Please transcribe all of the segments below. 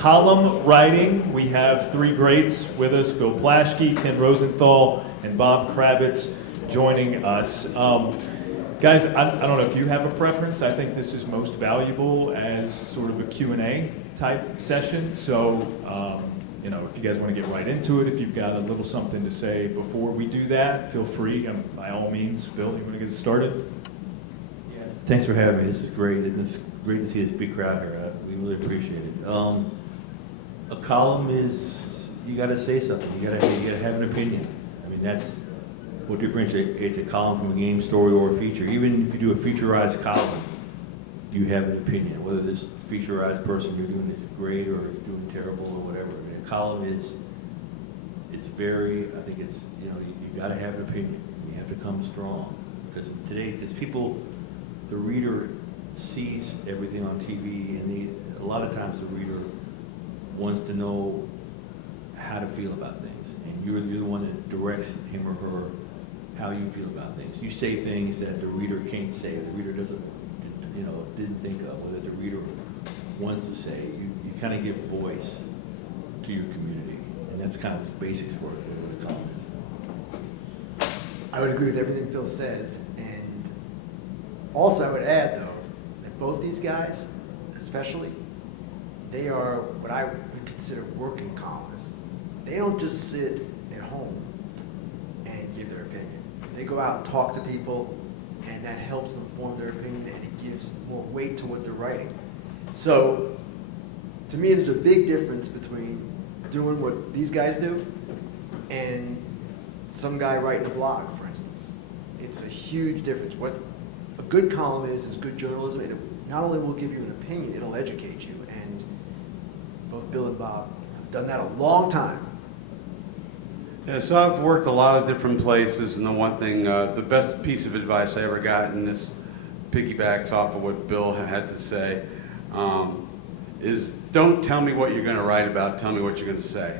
column writing. We have three greats with us, Bill Plaschke, Ken Rosenthal, and Bob Kravitz joining us. Guys, I don't know if you have a preference. I think this is most valuable as sort of a Q&A type session. So, you know, if you guys want to get right into it, if you've got a little something to say before we do that, feel free. By all means, Bill, you want to get us started? Yeah. Thanks for having me. This is great. And it's great to see this big crowd here. We really appreciate it. A column is, you got to say something. You got to have an opinion. I mean, that's what differentiates a column from a game story or a feature. Even if you do a featurized column, you have an opinion, whether this featurized person you're doing is great or is doing terrible or whatever. I mean, a column is, it's very, I think it's, you know, you got to have an opinion. You have to come strong. Because today, there's people, the reader sees everything on TV, and a lot of times the reader wants to know how to feel about things. And you're the one that directs him or her how you feel about things. You say things that the reader can't say, or the reader doesn't, you know, didn't think of, whether the reader wants to say. You kind of give voice to your community, and that's kind of the basics for what a column is. I would agree with everything Phil says, and also I would add, though, that both these guys, especially, they are what I would consider working columnists. They don't just sit at home and give their opinion. They go out and talk to people, and that helps them form their opinion, and it gives more weight to what they're writing. So, to me, there's a big difference between doing what these guys do and some guy writing a blog, for instance. It's a huge difference. What a good column is good journalism. It not only will give you an opinion, it'll educate you. And both Bill and Bob have done that a long time. Yeah, so I've worked a lot of different places, and the one thing, the best piece of advice I ever got, and this piggybacks off of what Bill had to say, is don't tell me what you're going to write about, tell me what you're going to say.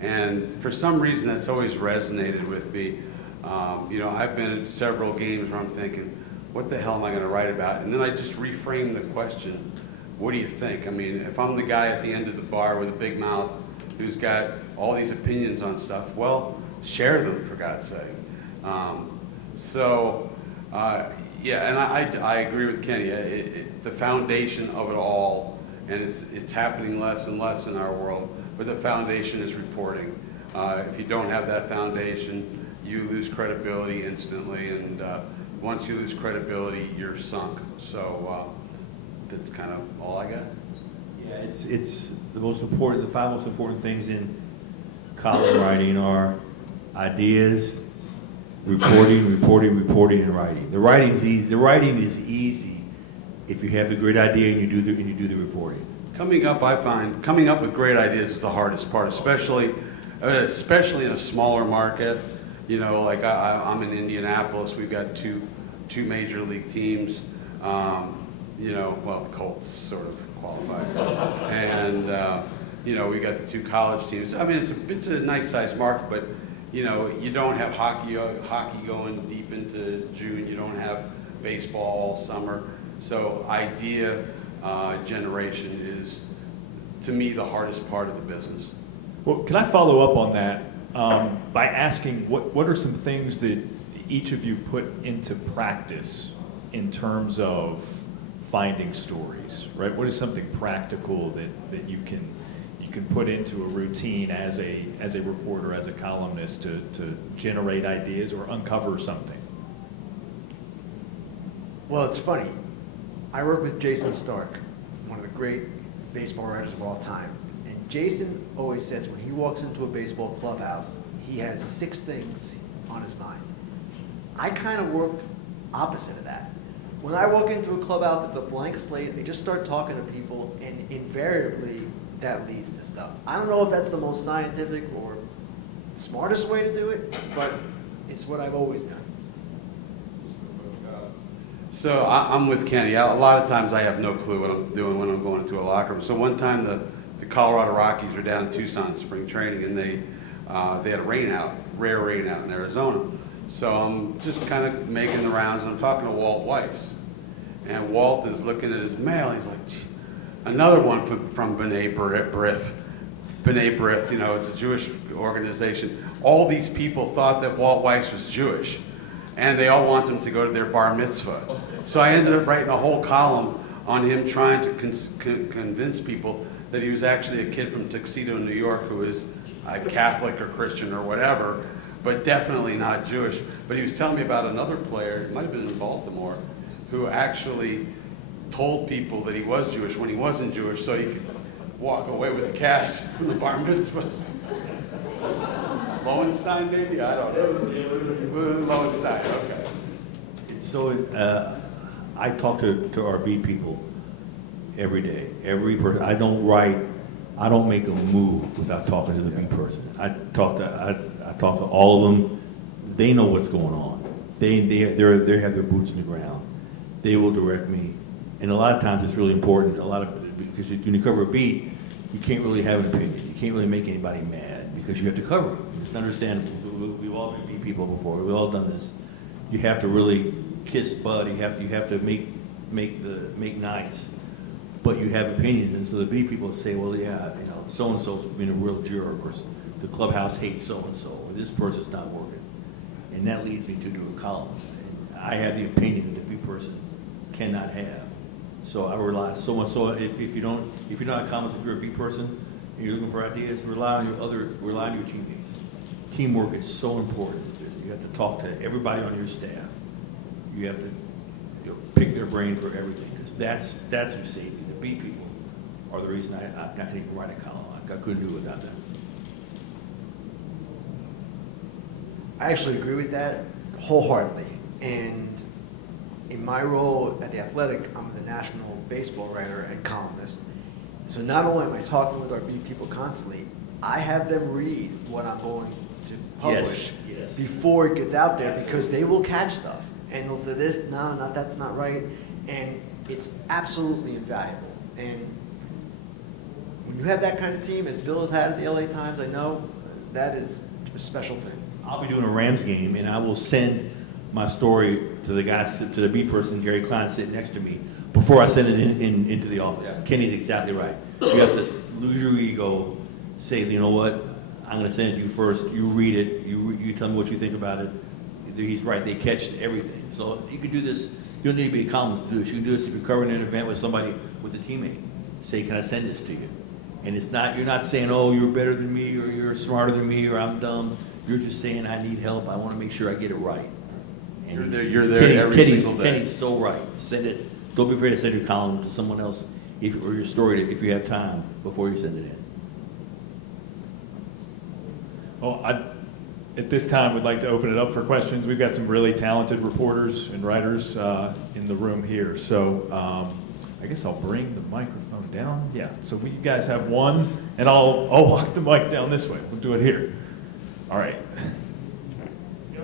And for some reason, that's always resonated with me. You know, I've been at several games where I'm thinking, what the hell am I going to write about? And then I just reframe the question, what do you think? I mean, if I'm the guy at the end of the bar with a big mouth who's got all these opinions on stuff, well, share them, for God's sake. Yeah, and I agree with Kenny. The foundation of it all, and it's happening less and less in our world, but the foundation is reporting. If you don't have that foundation, you lose credibility instantly, and once you lose credibility, you're sunk. So that's kind of all I got. Yeah, it's the most important, the five most important things in column writing are ideas, reporting, and writing. The writing is easy. The writing is easy if you have the great idea and you do the reporting. I find coming up with great ideas is the hardest part, especially in a smaller market. You know, like I'm in Indianapolis. We've got two major league teams. You know, well, the Colts sort of qualified, and you know, we got the two college teams. I mean, it's a nice sized market, but you know, you don't have hockey going deep into June. You don't have baseball all summer. So idea generation is, to me, the hardest part of the business. Well, can I follow up on that by asking what are some things that each of you put into practice in terms of finding stories, right? What is something practical that you can put into a routine as a reporter, as a columnist to generate ideas or uncover something? Well, it's funny. I work with Jason Stark, one of the great baseball writers of all time. And Jason always says when he walks into a baseball clubhouse, he has 6 things on his mind. I kind of work opposite of that. When I walk into a clubhouse, it's a blank slate. I just start talking to people, and invariably that leads to stuff. I don't know if that's the most scientific or smartest way to do it, but it's what I've always done. So I'm with Kenny. A lot of times I have no clue what I'm doing when I'm going into a locker room. So one time the Colorado Rockies were down in Tucson spring training, and they had a rare rain out in Arizona. So I'm just kind of making the rounds, and I'm talking to Walt Weiss. And Walt is looking at his mail. He's like, another one from B'nai B'rith. B'nai B'rith, it's a Jewish organization. All these people thought that Walt Weiss was Jewish, and they all want him to go to their bar mitzvah. So I ended up writing a whole column on him trying to convince people that he was actually a kid from Tuxedo, New York, who was Catholic or Christian or whatever, but definitely not Jewish. But he was telling me about another player, it might have been in Baltimore, who actually told people that he was Jewish when he wasn't Jewish, so he could walk away with the cash from the bar mitzvahs. Lowenstein, maybe? I don't know. Lowenstein, okay. So I talk to our B people every day. Every person. I don't make a move without talking to the B person. I talk to all of them. They know what's going on. They have their boots in the ground. They will direct me. And a lot of times it's really important. Because when you cover a beat, you can't really have an opinion. You can't really make anybody mad because you have to cover it. It's understandable. We've all been beat people before. We've all done this. You have to really kiss butt. You have to make nice. But you have opinions, and so the B people say, well, yeah, so and so's been a real jerk, or the clubhouse hates so and so, or this person's not working, and that leads me to do a column. And I have the opinion that the B person cannot have. So I rely so much. So if you're not comments, if you're a B person and you're looking for ideas, rely on your teammates. Teamwork is so important. You have to talk to everybody on your staff. You have to pick their brain for everything. Because that's who saved me. The B people are the reason I got to even write a column. I couldn't do it without them. I actually agree with that wholeheartedly. And in my role at The Athletic, I'm the national baseball writer and columnist. So not only am I talking with our B people constantly, I have them read what I'm going to publish Yes. before it gets out there, Absolutely. because they will catch stuff. And they'll say this, no, that's not right. And it's absolutely invaluable. And when you have that kind of team, as Bill has had at the LA Times, I know that is a special thing. I'll be doing a Rams game, and I will send my story to the guy, to the B person, Gary Klein, sitting next to me, before I send it into the office. Yeah. Kenny's exactly right. You have to lose your ego, say, you know what, I'm going to send it to you first. You read it. You tell me what you think about it. He's right. They catch everything. So you can do this. You don't need to be a columnist to do this. You can do this if you're covering an event with somebody, with a teammate. Say, can I send this to you? And it's not, you're not saying, oh, you're better than me, or you're smarter than me, or I'm dumb. You're just saying, I need help. I want to make sure I get it right. And You're there every single day. Kenny's so right. Send it. Don't be afraid to send your column to someone else, or your story, if you have time, before you send it in. Well, at this time, we'd like to open it up for questions. We've got some really talented reporters and writers in the room here. So I guess I'll bring the microphone down. Yeah, so you guys have one, and I'll walk the mic down this way. We'll do it here. All right. You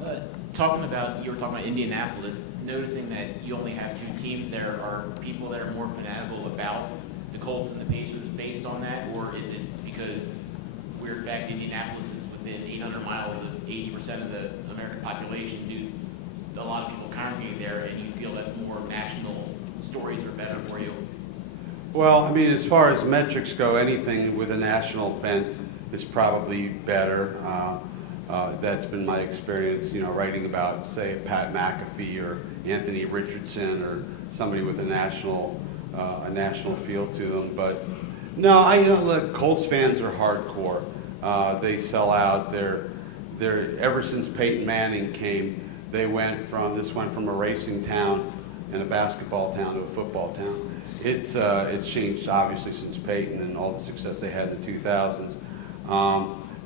were talking about Indianapolis, noticing that you only have two teams there. Are people that are more fanatical about the Colts and the Pacers based on that, or is it because weird fact Indianapolis is within 800 miles of 80% of the American population, a lot of people congregate there, and you feel that more national stories are better for you? Well, I mean, as far as metrics go, anything with a national bent is probably better. That's been my experience, writing about, say, Pat McAfee or Anthony Richardson or somebody with a national feel to them. But no, the Colts fans are hardcore. They sell out. They're ever since Peyton Manning came, went from a racing town and a basketball town to a football town. It's changed obviously since Peyton and all the success they had in the 2000s.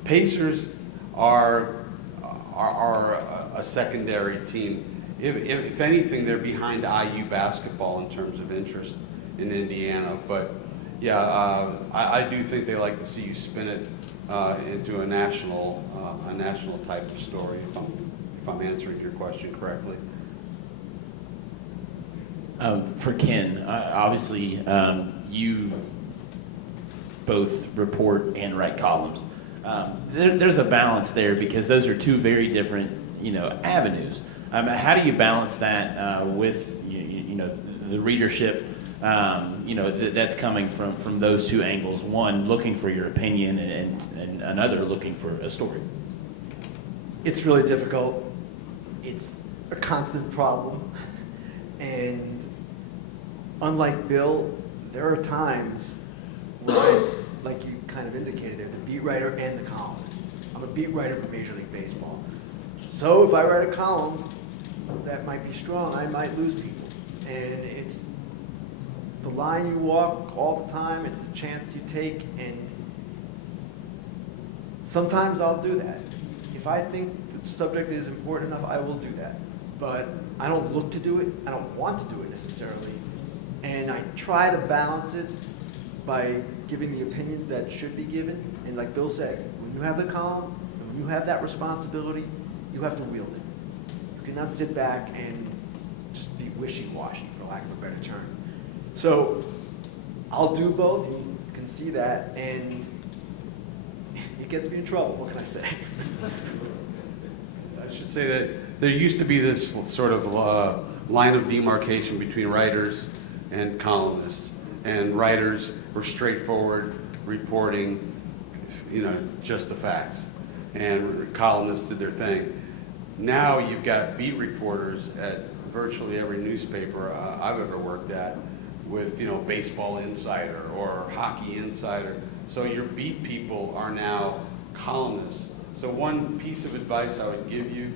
Pacers are a secondary team. If anything, they're behind IU basketball in terms of interest in Indiana. But yeah, I do think they like to see you spin it into a national type of story. If I'm answering your question correctly. For Ken, obviously, you both report and write columns. There's a balance there because those are two very different, avenues. How do you balance that with the readership, that's coming from those two angles. One, looking for your opinion, and another, looking for a story. It's really difficult. It's a constant problem. And unlike Bill, there are times when, like you kind of indicated there, the beat writer and the columnist. I'm a beat writer for Major League Baseball. So if I write a column that might be strong, I might lose people. And it's the line you walk all the time, it's the chance you take, and sometimes I'll do that. If I think the subject is important enough, I will do that. But I don't look to do it, I don't want to do it necessarily. And I try to balance it by giving the opinions that should be given. And like Bill said, when you have the column, and when you have that responsibility, you have to wield it. You cannot sit back and just be wishy-washy, for lack of a better term. So I'll do both, you can see that, and it gets me in trouble, what can I say? I should say that there used to be this sort of line of demarcation between writers and columnists. And writers were straightforward, reporting, just the facts. And columnists did their thing. Now you've got beat reporters at virtually every newspaper I've ever worked at with, Baseball Insider or Hockey Insider. So your beat people are now columnists. So one piece of advice I would give you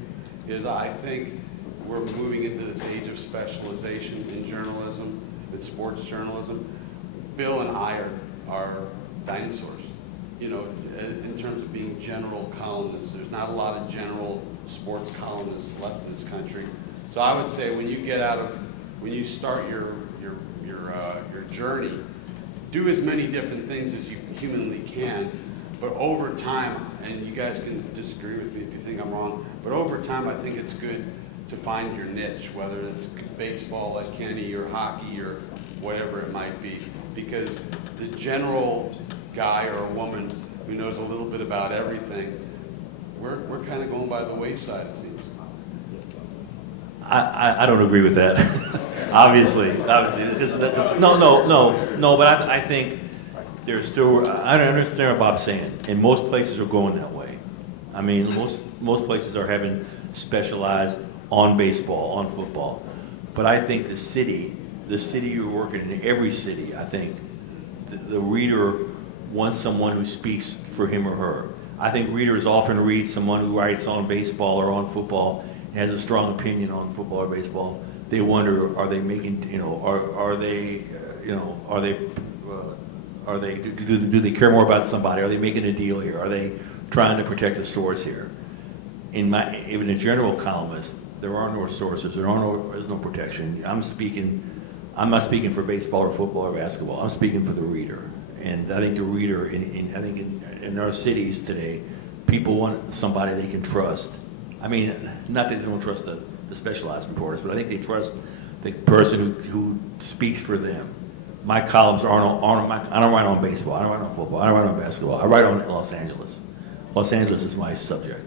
is I think we're moving into this age of specialization in journalism, in sports journalism. Bill and I are dinosaurs, in terms of being general columnists. There's not a lot of general sports columnists left in this country. So I would say when you start your journey, do as many different things as you humanly can, but over time, and you guys can disagree with me if you think I'm wrong, but over time I think it's good to find your niche, whether it's baseball like Kenny or hockey or whatever it might be, because the general guy or a woman who knows a little bit about everything, we're kind of going by the wayside, it seems. I don't agree with that. Obviously. No, but I think there's still, I understand what Bob's saying, and most places are going that way. I mean, most places are having specialized on baseball, on football. But I think the city you're working in, every city, I think the reader wants someone who speaks for him or her. I think readers often read someone who writes on baseball or on football and has a strong opinion on football or baseball. They wonder, are they making, do they care more about somebody? Are they making a deal here? Are they trying to protect the source here? Even a general columnist, there are no sources. There's no protection. I'm not speaking for baseball or football or basketball. I'm speaking for the reader. And I think the reader, in our cities today, people want somebody they can trust. I mean, not that they don't trust the specialized reporters, but I think they trust the person who speaks for them. My columns I don't write on baseball, I don't write on football, I don't write on basketball. I write on Los Angeles. Los Angeles is my subject.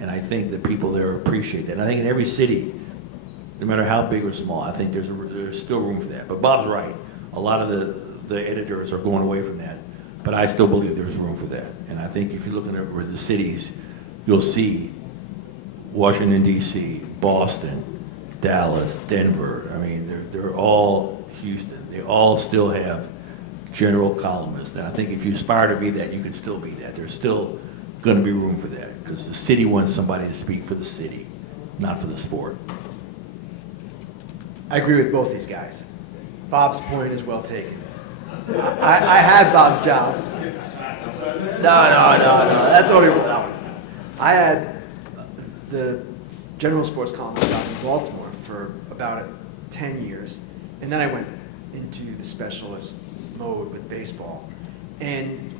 And I think that people there appreciate that. And I think in every city, no matter how big or small, I think there's still room for that. But Bob's right. A lot of the editors are going away from that. But I still believe there's room for that. And I think if you're looking at the cities, you'll see Washington, D.C., Boston, Dallas, Denver. I mean, they're all Houston. They all still have general columnists. And I think if you aspire to be that, you can still be that. There's still going to be room for that because the city wants somebody to speak for the city, not for the sport. I agree with both these guys. Bob's point is well taken. I had Bob's job. No, that's only one. I had the general sports columnist job in Baltimore for about 10 years, and then I went into the specialist mode with baseball. And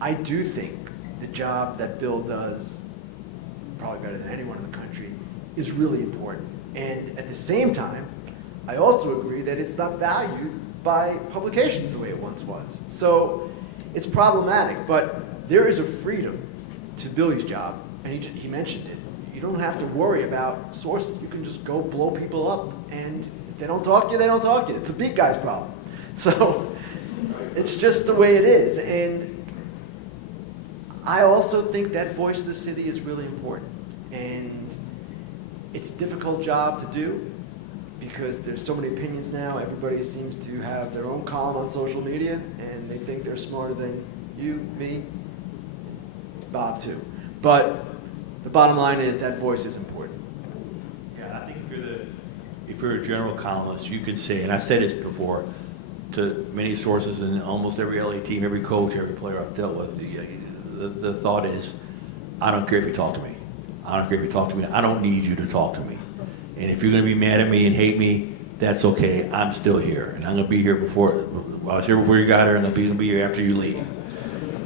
I do think the job that Bill does, probably better than anyone in the country, is really important. And at the same time, I also agree that it's not valued by publications the way it once was. So it's problematic, but there is a freedom to Billy's job, and he mentioned it. you don't have to worry about sources. You can just go blow people up, and if they don't talk to you, they don't talk to you. It's the beat guy's problem. So it's just the way it is. And I also think that voice of the city is really important. And it's a difficult job to do because there's so many opinions now. Everybody seems to have their own column on social media, and they think they're smarter than you, me, Bob too. But the bottom line is that voice is important. Yeah, I think if you're a general columnist, you can say, and I've said this before to many sources in almost every LA team, every coach, every player I've dealt with, the thought is, I don't care if you talk to me. I don't care if you talk to me. I don't need you to talk to me. And if you're going to be mad at me and hate me, that's okay. I'm still here, and I'm going to be here before. I was here before you got here, and I'm going to be here after you leave.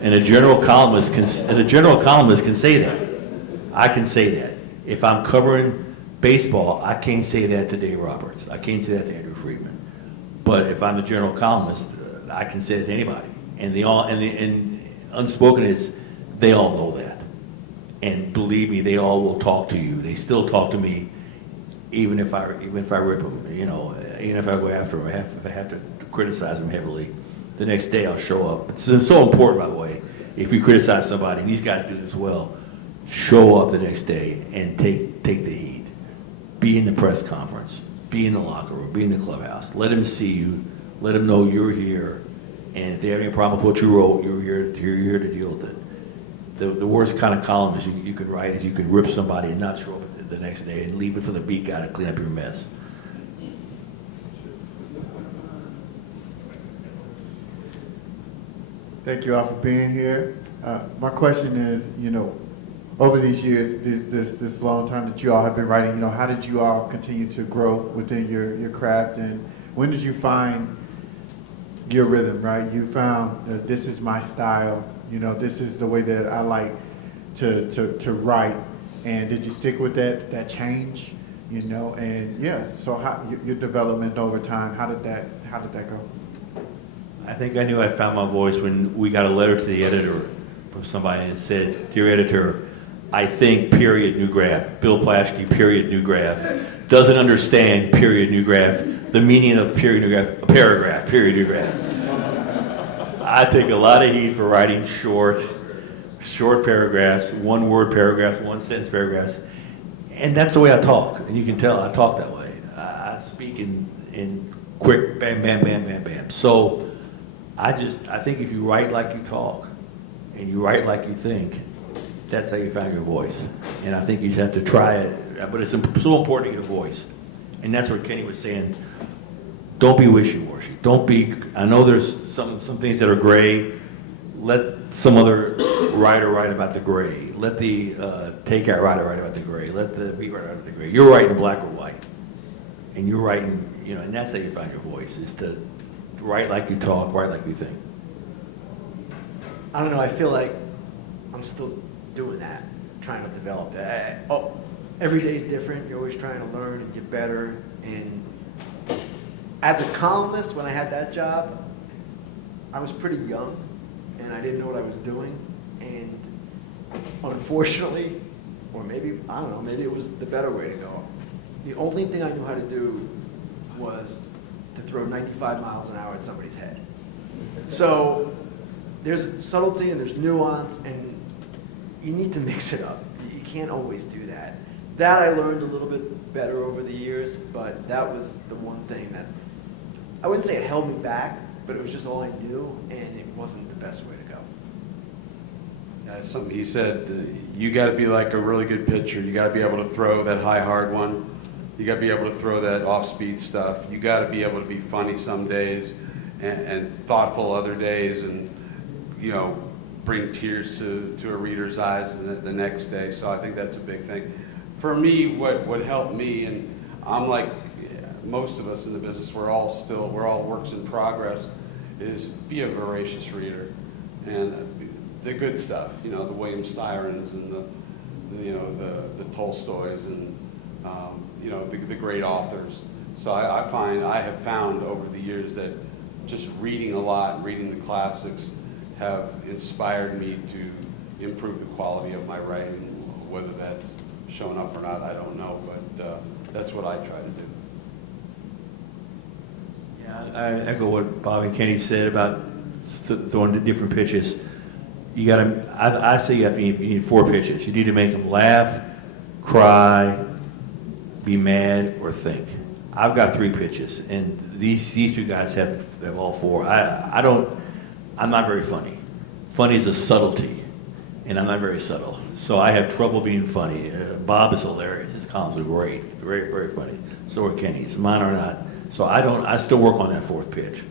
And a general columnist can say that. I can say that. If I'm covering baseball, I can't say that to Dave Roberts. I can't say that to Andrew Friedman. But if I'm a general columnist, I can say it to anybody. And and unspoken is, they all know that. And believe me, they all will talk to you. They still talk to me, even if I rip them. You know, even if I go after them, if I have to criticize them heavily, the next day I'll show up. It's so important, by the way. If you criticize somebody, and these guys do this well, show up the next day and take the heat. Be in the press conference. Be in the locker room. Be in the clubhouse. Let them see you. Let them know you're here. And if they have any problem with what you wrote, you're here to deal with it. The worst kind of column is you could write is you could rip somebody and not show up the next day and leave it for the beat guy to clean up your mess. Thank you all for being here. My question is, over these years, this long time that you all have been writing, how did you all continue to grow within your craft, and when did you find your rhythm, right? You found that this is my style, this is the way that I like to write, and did you stick with that change, and yeah, so how your development over time, how did that go? I think I knew I found my voice when we got a letter to the editor from somebody that said, "Dear editor, I think, period, new graph. Bill Plaschke, period, new graph. Doesn't understand, period, new graph. The meaning of period, new graph, a paragraph, period, new graph." I take a lot of heat for writing short paragraphs, one-word paragraphs, one-sentence paragraphs. And that's the way I talk. And you can tell I talk that way. I speak in quick bam, bam, bam, bam, bam. So I think if you write like you talk and you write like you think, that's how you find your voice. And I think you just have to try it. But it's so important to get a voice. And that's what Kenny was saying. Don't be wishy-washy. I know there's some things that are gray. Let some other writer write about the gray. Let the takeout writer write about the gray. Let the beat writer write about the gray. You're writing black or white. And you're writing, and that's how you find your voice, is to write like you talk, write like you think. I don't know, I feel like I'm still doing that, trying to develop that. Every day's different. You're always trying to learn and get better. And as a columnist, when I had that job, I was pretty young, and I didn't know what I was doing. And unfortunately, or maybe, I don't know, maybe it was the better way to go. The only thing I knew how to do was to throw 95 miles an hour at somebody's head. So there's subtlety and there's nuance, and you need to mix it up. You can't always do that. That I learned a little bit better over the years, but that was the one thing that, I wouldn't say it held me back, but it was just all I knew, and it wasn't the best way to go. Something he said, you got to be like a really good pitcher. You got to be able to throw that high, hard one. You got to be able to throw that off-speed stuff. You got to be able to be funny some days and thoughtful other days, and bring tears to a reader's eyes the next day. So I think that's a big thing. For me, what helped me, and I'm like most of us in the business, we're all works in progress, is be a voracious reader. And the good stuff, the William Styrens and the Tolstoys and the great authors. So I have found over the years that just reading a lot and reading the classics have inspired me to improve the quality of my writing, whether that's showing up or not, I don't know, but that's what I try to do. Yeah, I echo what Bob and Kenny said about throwing the different pitches. You got to. I say you need 4 pitches. You need to make them laugh, cry, be mad, or think. I've got 3 pitches, and these 2 guys have all 4. I'm not very funny. Funny is a subtlety, and I'm not very subtle. So I have trouble being funny. Bob is hilarious. His columns are great, very, very funny. So are Kenny's. Mine are not. So I still work on that 4th pitch,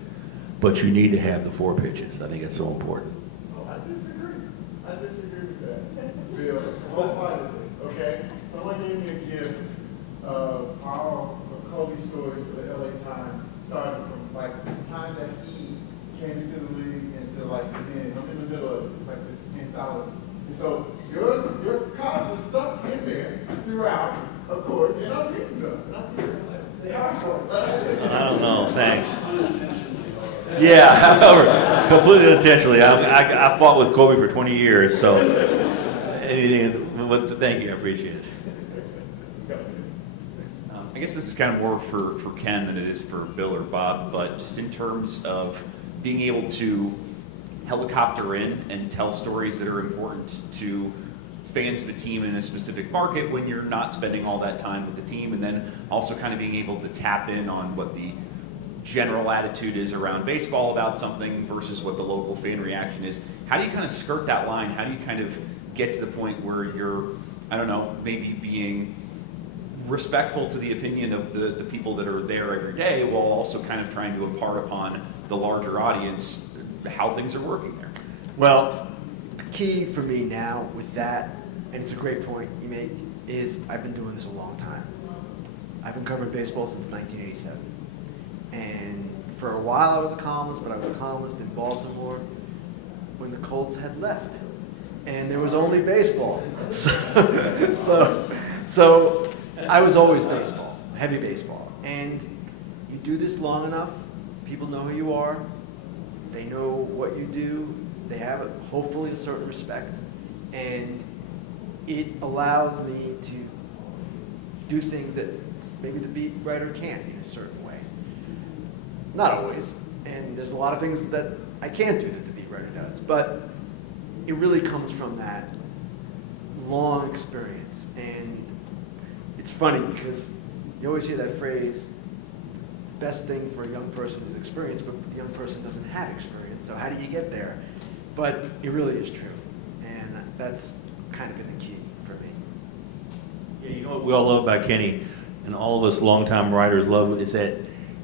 but you need to have the 4 pitches. I think it's so important. Oh, I disagree. I disagree with that. Bill, wholeheartedly, okay? Someone gave me a gift of our Kobe story for the LA Times, starting from like the time that he came into the league into like the end. I'm in the middle of it. It's like this anthology. And so your columns are stuck in there throughout, of course, and I'm reading them. And I'm hearing like, they are for I don't know. Thanks. Yeah, however, completely unintentionally. I fought with Kobe for 20 years, so anything. But thank you. I appreciate it. I guess this is kind of more for Ken than it is for Bill or Bob, but just in terms of being able to helicopter in and tell stories that are important to fans of a team in a specific market when you're not spending all that time with the team, and then also kind of being able to tap in on what the general attitude is around baseball about something versus what the local fan reaction is. How do you kind of skirt that line? How do you kind of get to the point where you're, I don't know, maybe being respectful to the opinion of the people that are there every day while also kind of trying to impart upon the larger audience how things are working there? Well, key for me now with that, and it's a great point you make, is I've been doing this a long time. I've been covering baseball since 1987. And for a while I was a columnist, but I was a columnist in Baltimore when the Colts had left. And there was only baseball. So I was always baseball, heavy baseball. And you do this long enough, people know who you are, they know what you do, they have hopefully a certain respect, and it allows me to do things that maybe the beat writer can't in a certain way. Not always, and there's a lot of things that I can't do that the beat writer does, but it really comes from that long experience. And it's funny because you always hear that phrase, best thing for a young person is experience, but the young person doesn't have experience, so how do you get there? But it really is true, and that's kind of been the key for me. Yeah, you know what we all love about Kenny, and all of us longtime writers love, is that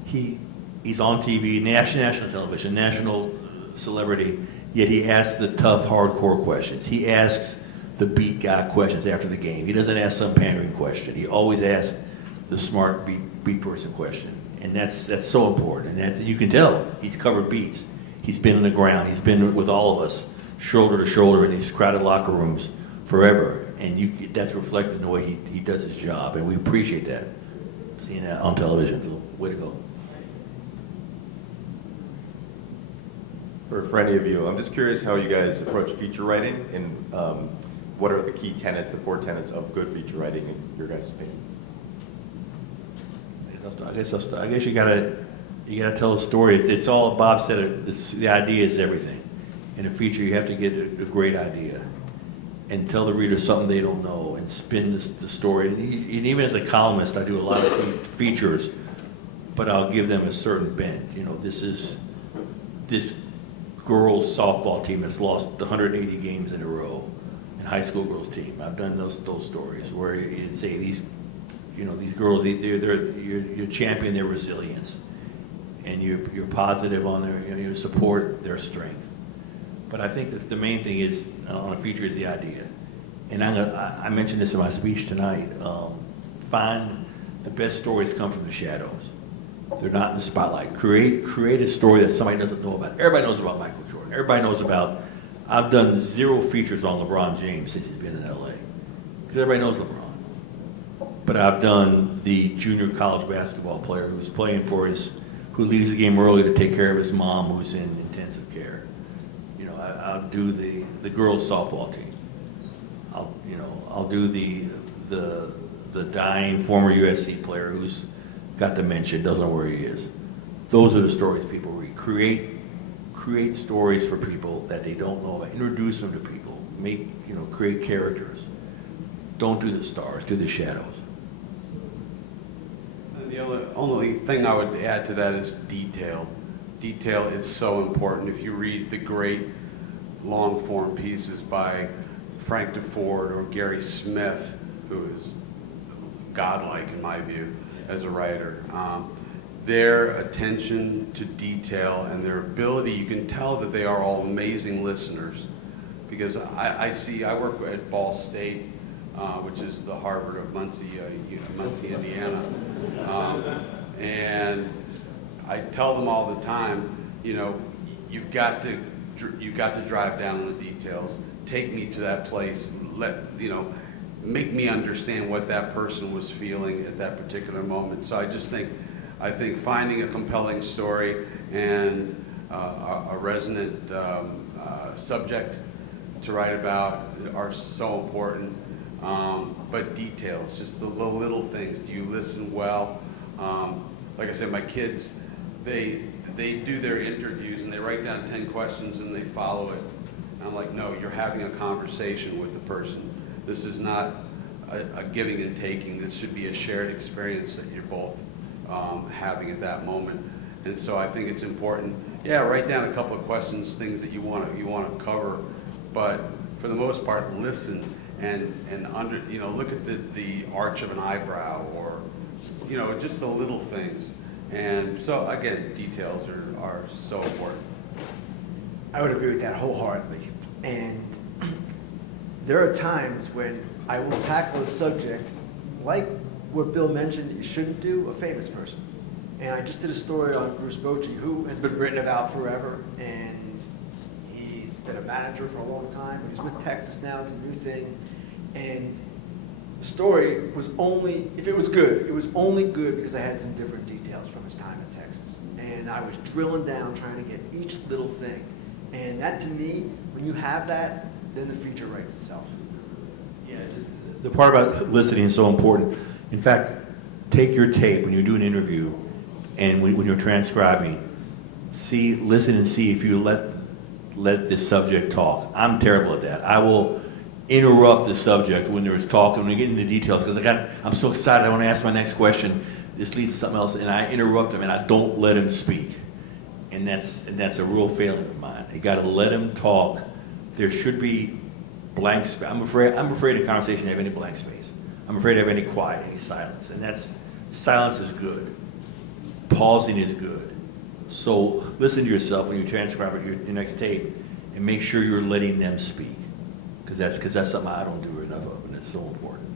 he's on TV, national television, national celebrity, yet he asks the tough, hardcore questions. He asks the beat guy questions after the game. He doesn't ask some pandering question. He always asks the smart beat person question, and that's so important. And you can tell he's covered beats. He's been on the ground. He's been with all of us, shoulder to shoulder in these crowded locker rooms forever, and that's reflected in the way he does his job, and we appreciate that, seeing that on television. So, way to go. For any of you, I'm just curious how you guys approach feature writing, and what are the key tenets, the core tenets of good feature writing in your guys' opinion? I guess you gotta tell a story. It's all, Bob said it, the idea is everything. In a feature, you have to get a great idea and tell the reader something they don't know and spin the story. And even as a columnist, I do a lot of features, but I'll give them a certain bent. You know, this is this girls softball team that's lost 180 games in a row, and high school girls team. I've done those stories where you say these girls, you champion their resilience, and you're positive on their, you support their strength. But I think that the main thing is on a feature is the idea, and I mentioned this in my speech tonight. Find the best stories come from the shadows. They're not in the spotlight. Create a story that somebody doesn't know about. Everybody knows about Michael Jordan. Everybody knows about. I've done 0 features on LeBron James since he's been in LA, because everybody knows LeBron. But I've done the junior college basketball player who's playing for who leaves the game early to take care of his mom who's in intensive care. You know, I'll do the girls softball team. I'll do the the dying former USC player who's got dementia, doesn't know where he is. Those are the stories people read. Create stories for people that they don't know about. Introduce them to people. Create characters. Don't do the stars, do the shadows. And the only thing I would add to that is detail. Detail is so important. If you read the great long-form pieces by Frank DeFord or Gary Smith, who is godlike in my view as a writer, their attention to detail and their ability, you can tell that they are all amazing listeners. Because I work at Ball State, which is the Harvard of Muncie, Indiana, and I tell them all the time, you've got to drive down on the details. Take me to that place. Make me understand what that person was feeling at that particular moment. So I think finding a compelling story and a resonant subject to write about are so important. But details, just the little things. Do you listen well? Like I said, my kids, they do their interviews and they write down 10 questions and they follow it. And I'm like, no, you're having a conversation with the person. This is not a giving and taking. This should be a shared experience that you're both having at that moment. And so I think it's important. Yeah, write down a couple of questions, things that you want to cover, but for the most part, listen and look at the arch of an eyebrow, or just the little things. And so again, details are so important. I would agree with that wholeheartedly. And there are times when I will tackle a subject like what Bill mentioned that you shouldn't do, a famous person. And I just did a story on Bruce Bochy, who has been written about forever, and he's been a manager for a long time. He's with Texas now, it's a new thing. And the story was only, if it was good, it was only good because I had some different details from his time in Texas. And I was drilling down, trying to get each little thing. And that, to me, when you have that, then the feature writes itself. Yeah, the part about listening is so important. In fact, take your tape when you do an interview and when you're transcribing, listen and see if you let the subject talk. I'm terrible at that. I will interrupt the subject when there's talk, when we get into details, because I'm so excited, I want to ask my next question. This leads to something else, and I interrupt him and I don't let him speak. And that's a real failing of mine. You got to let him talk. There should be blank space. I'm afraid a conversation to have any blank space. I'm afraid to have any quiet, any silence. And silence is good. Pausing is good. So listen to yourself when you transcribe your next tape and make sure you're letting them speak. Because that's something I don't do enough of, and it's so important.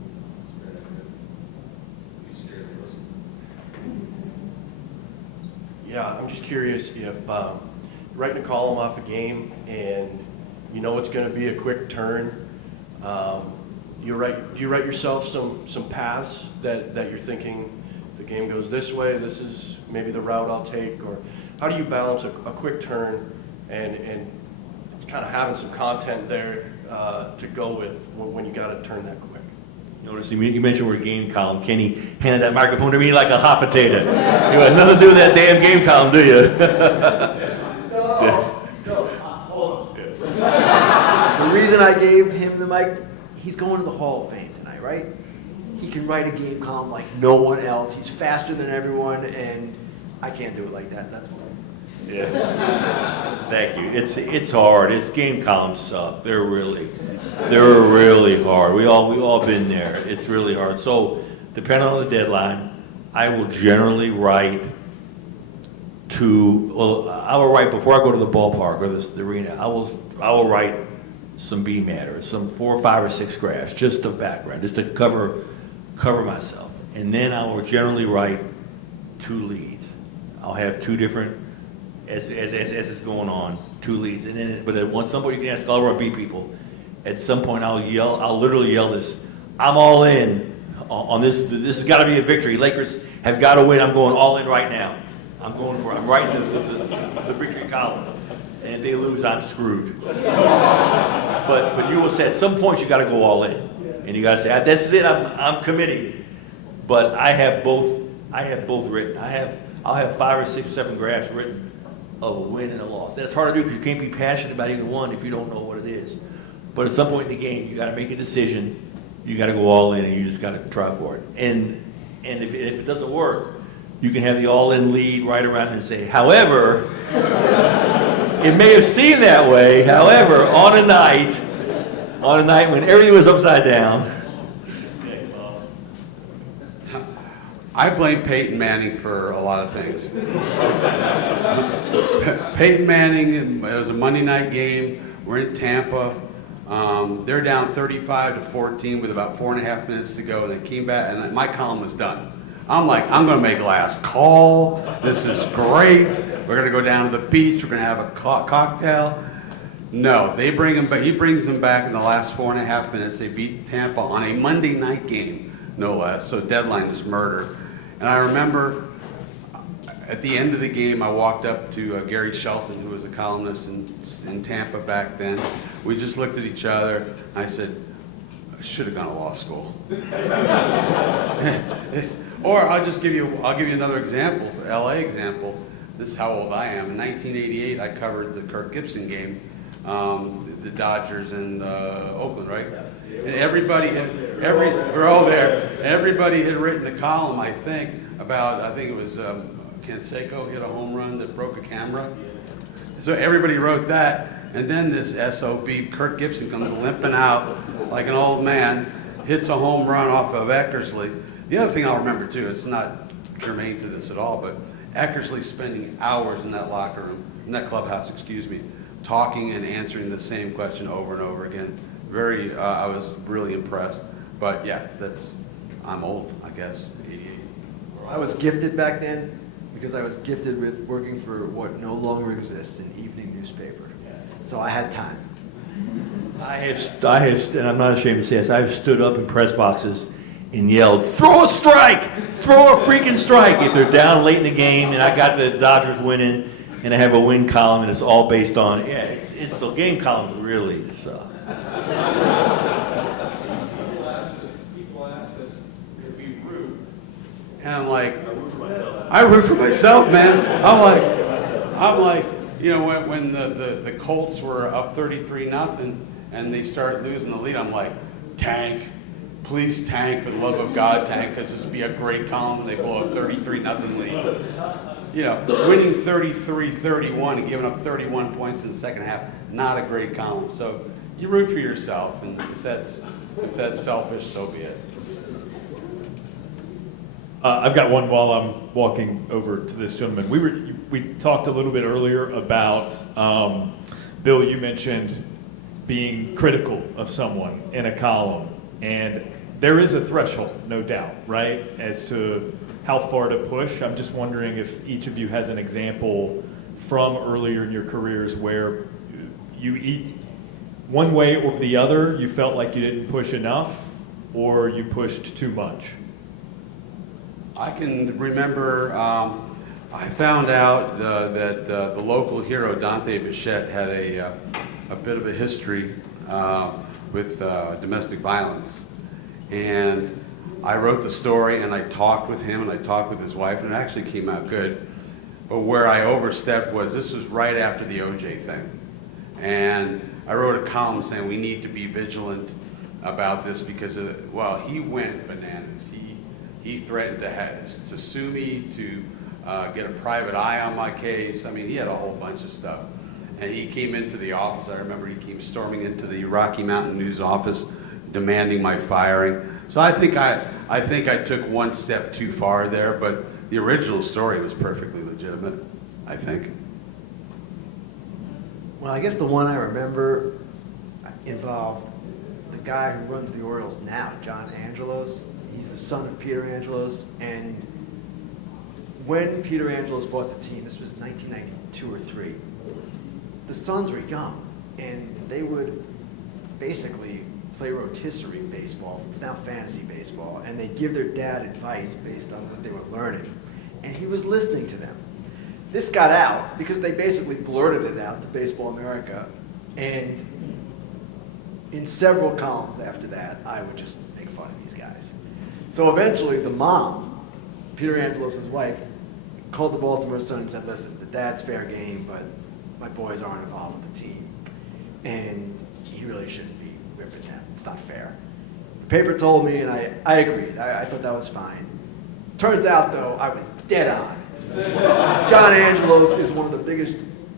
Yeah, I'm just curious if you're writing a column off a game and you know it's going to be a quick turn. You write yourself some paths that you're thinking the game goes this way, this is maybe the route I'll take, or how do you balance a quick turn and kind of having some content there to go with when you got to turn that quick? Notice you mentioned we're game column. Kenny handed that microphone to me like a hot potato. You had nothing to do with that damn game column, do you? Hold on. The reason I gave him the mic, he's going to the Hall of Fame tonight, right? He can write a game column like no one else. He's faster than everyone, and I can't do it like that. That's why. Yeah. Thank you. It's hard. It's game columns suck. They're really hard. We all been there. It's really hard. So depending on the deadline, I will generally write I will write before I go to the ballpark or the arena. I will write some B matter, some 4, 5, or 6 graphs, just the background, just to cover myself. And then I will generally write 2 leads. I'll have 2 different, as it's going on, 2 leads. And then, but once somebody can ask all of our B people, at some point I'll literally yell this: I'm all in on this. This has got to be a victory. Lakers have got to win. I'm going all in right now. I'm writing the victory column. And if they lose, I'm screwed. But you will say at some point you got to go all in. and you gotta say, that's it, I'm committing. But I have both written. I'll have 5 or 6 or 7 graphs written of a win and a loss. That's hard to do because you can't be passionate about either one if you don't know what it is. But at some point in the game, you gotta make a decision, you gotta go all in, and you just gotta try for it. And if it doesn't work, you can have the all-in lead right around and say, however, it may have seemed that way, however, on a night when everything was upside down. I blame Peyton Manning for a lot of things. Peyton Manning, it was a Monday night game. We're in Tampa. They're down 35-14 with about 4.5 minutes to go. They came back, and my column was done. I'm like, I'm going to make last call. This is great. We're going to go down to the beach. We're going to have a cocktail. No, they bring him back. He brings them back in the last 4.5 minutes. They beat Tampa on a Monday night game, no less. So deadline is murder. And I remember at the end of the game, I walked up to Gary Shelton, who was a columnist in Tampa back then. We just looked at each other. I said, I should have gone to law school. Or I'll give you another example, for LA example. This is how old I am. In 1988, I covered the Kirk Gibson game, the Dodgers and Oakland, right? And everybody we're all there. Everybody had written a column, I think it was Canseco hit a home run that broke a camera. So everybody wrote that, and then this SOB, Kirk Gibson, comes limping out like an old man, hits a home run off of Eckersley. The other thing I'll remember too, it's not germane to this at all, but Eckersley spending hours in that locker room, in that clubhouse, talking and answering the same question over and over again. I was really impressed. But yeah, I'm old, I guess, 88. I was gifted back then because I was gifted with working for what no longer exists, an evening newspaper. So I had time. I have, and I'm not ashamed to say this, I've stood up in press boxes and yelled, throw a strike! Throw a freaking strike! If they're down late in the game and I got the Dodgers winning and I have a win column and it's all based on, so game columns really suck. People ask us if we root. And I'm like, I root for myself, man. I'm like, you know, when the Colts were up 33-0 and they start losing the lead, I'm like, tank. Please tank, for the love of God, tank, because this would be a great column when they blow a 33-0 lead. You know, winning 33-31 and giving up 31 points in the second half, not a great column. So you root for yourself, and if that's selfish, so be it. I've got one while I'm walking over to this gentleman. We talked a little bit earlier about, Bill, you mentioned being critical of someone in a column, and there is a threshold, no doubt, right, as to how far to push. I'm just wondering if each of you has an example from earlier in your careers where you eat one way or the other, you felt like you didn't push enough or you pushed too much. I can remember I found out that the local hero, Dante Bichette, had a bit of a history with domestic violence. And I wrote the story and I talked with him and I talked with his wife, and it actually came out good. But where I overstepped was, this was right after the OJ thing. And I wrote a column saying we need to be vigilant about this because, he went bananas. He threatened to sue me, to get a private eye on my case. I mean, he had a whole bunch of stuff. And he came into the office. I remember he came storming into the Rocky Mountain News office, demanding my firing. So I think I took one step too far there, but the original story was perfectly legitimate, I think. Well, I guess the one I remember involved the guy who runs the Orioles now, John Angelos. He's the son of Peter Angelos, and when Peter Angelos bought the team, this was 1992 or 3, the sons were young, and they would basically play rotisserie baseball. It's now fantasy baseball, and they'd give their dad advice based on what they were learning, and he was listening to them. This got out because they basically blurted it out to Baseball America, and in several columns after that, I would just make fun of these guys. So eventually, the mom, Peter Angelos' wife, called the Baltimore Sun and said, listen, the dad's fair game, but my boys aren't involved with the team. And he really shouldn't be ripping them. It's not fair. The paper told me, and I agreed. I thought that was fine. Turns out, though, I was dead on. John Angelos is one of the biggest,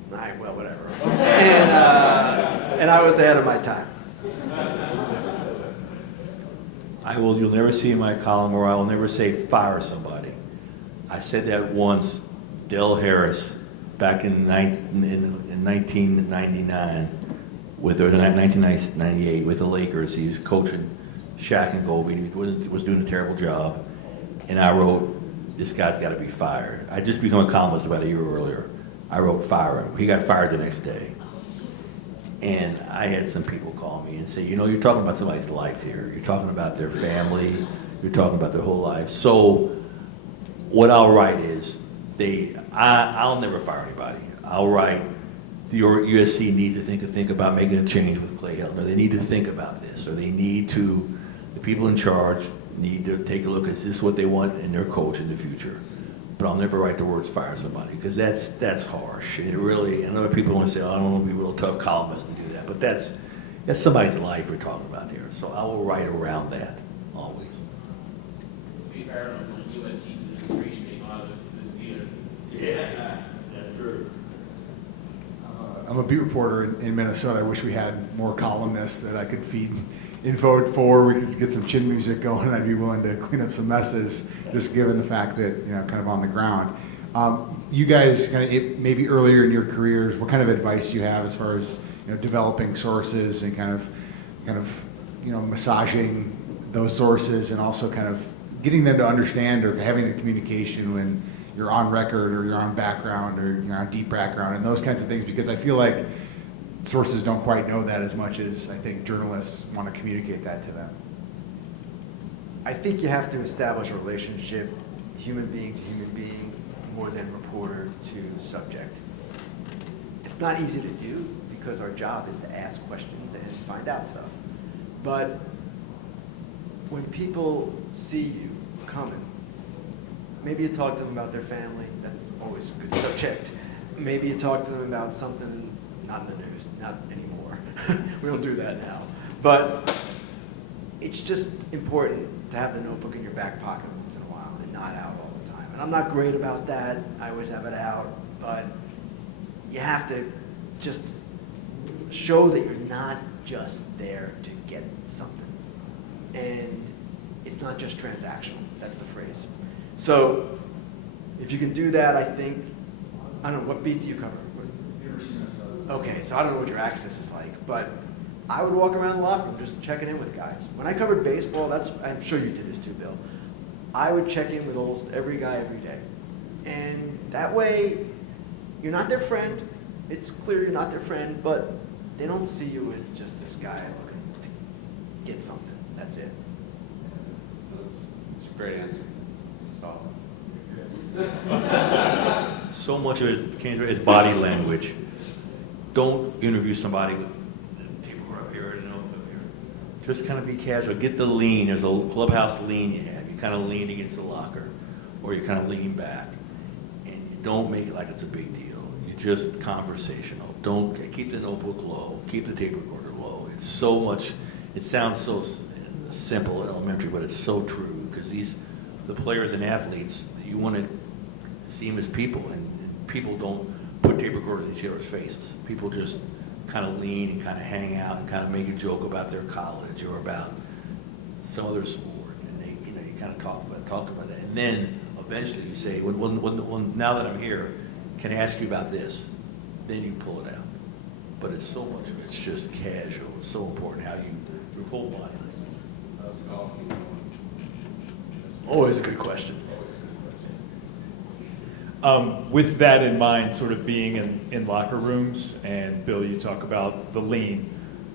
well, whatever. And I was ahead of my time. You'll never see in my column where I will never say fire somebody. I said that once, Del Harris, back in 1999, or 1998 with the Lakers. He was coaching Shaq and Kobe. He was doing a terrible job. And I wrote, this guy's got to be fired. I just become a columnist about a year earlier. I wrote fire him. He got fired the next day. And I had some people call me and say, you know, you're talking about somebody's life here. You're talking about their family. You're talking about their whole life. So what I'll write is, I'll never fire anybody. I'll write, your USC needs to think about making a change with Clay Helton. Or they need to think about this. Or they need to, the people in charge need to take a look at, is this what they want in their coach in the future? But I'll never write the words fire somebody, because that's harsh. And it really, and other people want to say, oh, I don't want to be real tough columnists to do that. But that's somebody's life we're talking about here. So I will write around that, always. To be fair, when USC's administration made a lot of those decisions either. Yeah, that's true. I'm a beat reporter in Minnesota. I wish we had more columnists that I could feed info for. We could get some chin music going. I'd be willing to clean up some messes, just given the fact that, you know, kind of on the ground. You guys, kind of maybe earlier in your careers, what kind of advice do you have as far as, you know, developing sources and kind of you know, massaging those sources, and also kind of getting them to understand, or having the communication when you're on record or you're on background or you're on deep background and those kinds of things? Because I feel like sources don't quite know that as much as I think journalists want to communicate that to them. I think you have to establish a relationship, human being to human being, more than reporter to subject. It's not easy to do because our job is to ask questions and find out stuff. But when people see you coming, maybe you talk to them about their family. That's always a good subject. Maybe you talk to them about something not in the news, not anymore. We don't do that now. But it's just important to have the notebook in your back pocket once in a while and not out all the time. And I'm not great about that. I always have it out. But you have to just show that you're not just there to get something. And it's not just transactional. That's the phrase. So if you can do that, I think, I don't know, what beat do you cover? Okay, so I don't know what your access is like, but I would walk around the locker room just checking in with guys. When I covered baseball, I'm sure you did this too, Bill. I would check in with almost every guy every day. And that way, you're not their friend. It's clear you're not their friend, but they don't see you as just this guy looking to get something. That's it. That's a great answer. So much of it is body language. Don't interview somebody with people up here and up here. Just kind of be casual. Get the lean. There's a clubhouse lean you have. You kind of lean against the locker, or you kind of lean back. And you don't make it like it's a big deal. You're just conversational. Don't keep the notebook low. Keep the tape recorder low. It's so much. It sounds so simple and elementary, but it's so true, because the players and athletes, you want to see them as people, and people don't put tape recorders in each other's faces. People just kind of lean and kind of hang out and kind of make a joke about their college or about some other sport, and they, you know, you kind of talk about that, and then eventually you say, when now that I'm here, can I ask you about this? Then you pull it out. But it's so much of it. It's just casual. It's so important how your whole body. Always a good question. With that in mind, sort of being in locker rooms, and Bill, you talk about the lean.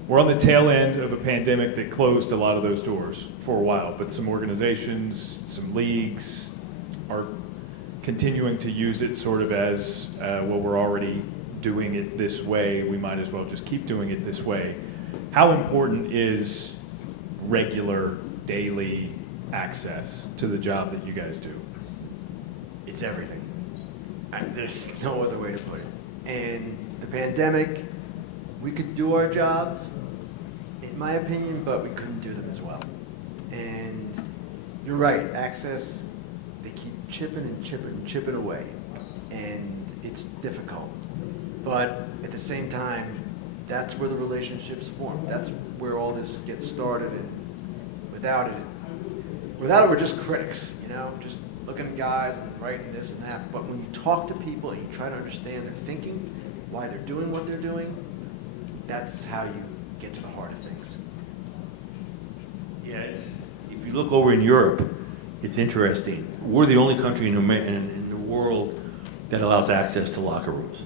We're on the tail end of a pandemic that closed a lot of those doors for a while, but some organizations, some leagues are continuing to use it sort of as, well, we're already doing it this way, we might as well just keep doing it this way. how important is regular daily access to the job that you guys do? It's everything. There's no other way to put it. And the pandemic, we could do our jobs, in my opinion, but we couldn't do them as well. And you're right, access, they keep chipping and chipping and chipping away. And it's difficult. But at the same time, that's where the relationships form. That's where all this gets started. And without it, we're just critics, you know, just looking at guys and writing this and that. But when you talk to people and you try to understand their thinking, why they're doing what they're doing, that's how you get to the heart of things. Yeah, if you look over in Europe, it's interesting. We're the only country in the world that allows access to locker rooms.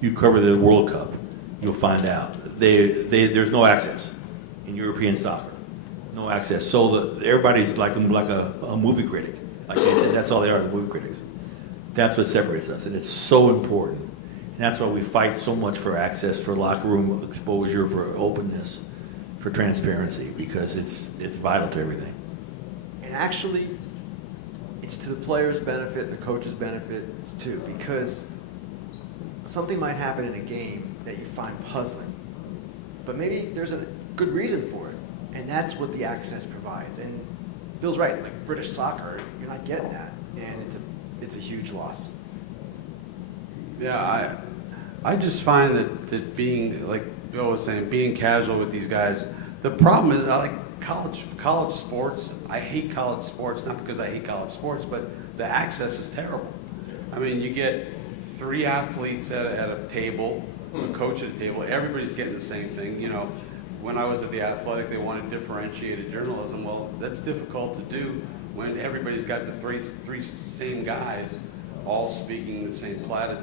You cover the World Cup, you'll find out. There's no access in European soccer. No access. So everybody's like a movie critic. Like that's all they are, the movie critics. That's what separates us, and it's so important. And that's why we fight so much for access, for locker room exposure, for openness, for transparency, because it's vital to everything. And actually, it's to the players' benefit and the coaches' benefit too, because something might happen in a game that you find puzzling, but maybe there's a good reason for it, and that's what the access provides. And Bill's right, like British soccer, you're not getting that, and it's a huge loss. Yeah, I just find that being, like Bill was saying, being casual with these guys, the problem is I like college sports. I hate college sports, not because I hate college sports, but the access is terrible. I mean, you get 3 athletes at a table, a coach at a table, everybody's getting the same thing. You know, when I was at the Athletic, they wanted differentiated journalism. Well, that's difficult to do when everybody's got the three same guys all speaking the same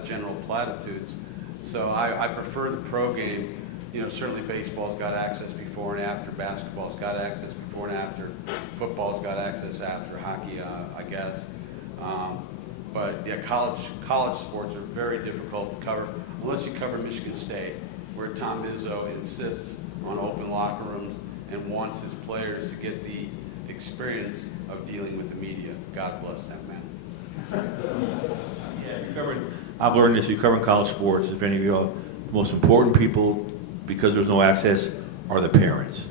general platitudes. So I prefer the pro game. You know, certainly baseball's got access before and after, basketball's got access before and after, football's got access after, hockey, I guess. But yeah, college sports are very difficult to cover, unless you cover Michigan State, where Tom Izzo insists on open locker rooms and wants his players to get the experience of dealing with the media. God bless that man. Yeah, I've learned this, you cover college sports, if any of you are, the most important people, because there's no access, are the parents.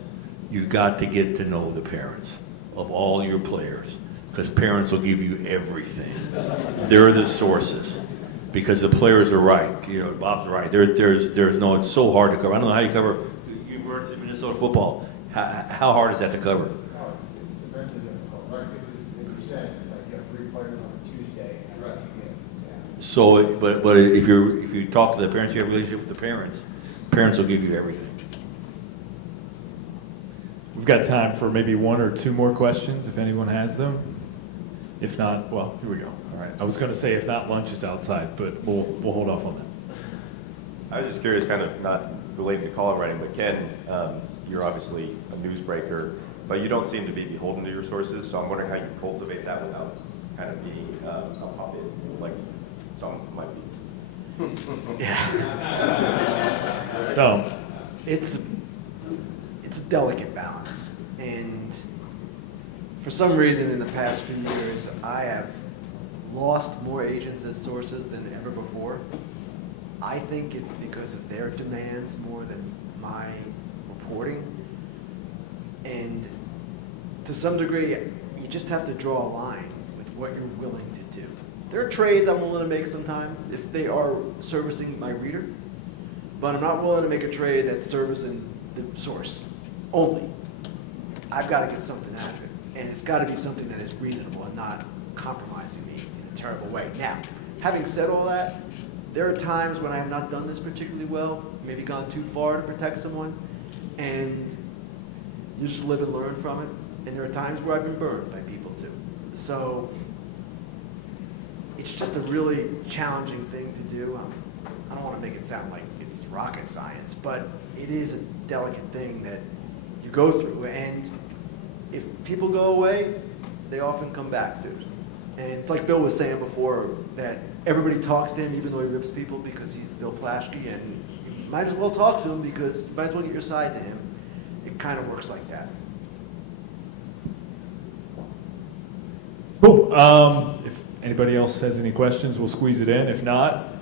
You've got to get to know the parents of all your players, because parents will give you everything. They're the sources, because the players are right. You know, Bob's right. There's no, it's so hard to cover. I don't know how you cover University of Minnesota football. How hard is that to cover? Oh, it's immensely difficult, right? Because as you said, it's like you have 3 players on a Tuesday. And that's what you get. Yeah. So, but if you talk to the parents, you have a relationship with the parents. Parents will give you everything. We've got time for maybe 1 or 2 more questions, if anyone has them. If not, well, here we go. All right. I was going to say if not, lunch is outside, but we'll hold off on that. I was just curious, kind of not related to column writing, but Ken, you're obviously a newsbreaker, but you don't seem to be beholden to your sources, so I'm wondering how you cultivate that without kind of being a puppet, like some might be. Yeah. So, It's a delicate balance, and for some reason in the past few years, I have lost more agents as sources than ever before. I think it's because of their demands more than my reporting. And to some degree, you just have to draw a line with what you're willing to do. There are trades I'm willing to make sometimes if they are servicing my reader, but I'm not willing to make a trade that's servicing the source only. I've got to get something out of it, and it's got to be something that is reasonable and not compromising me in a terrible way. Now, having said all that, there are times when I have not done this particularly well, maybe gone too far to protect someone, and you just live and learn from it. And there are times where I've been burned by people too. So it's just a really challenging thing to do. I don't want to make it sound like it's rocket science, but it is a delicate thing that you go through. And if people go away, they often come back to. And it's like Bill was saying before, that everybody talks to him even though he rips people because he's Bill Plaschke, and you might as well talk to him because you might as well get your side to him. it kind of works like that. Cool. If anybody else has any questions, we'll squeeze it in. If not,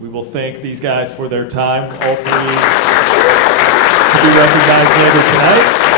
we will thank these guys for their time. All three to be recognized later tonight.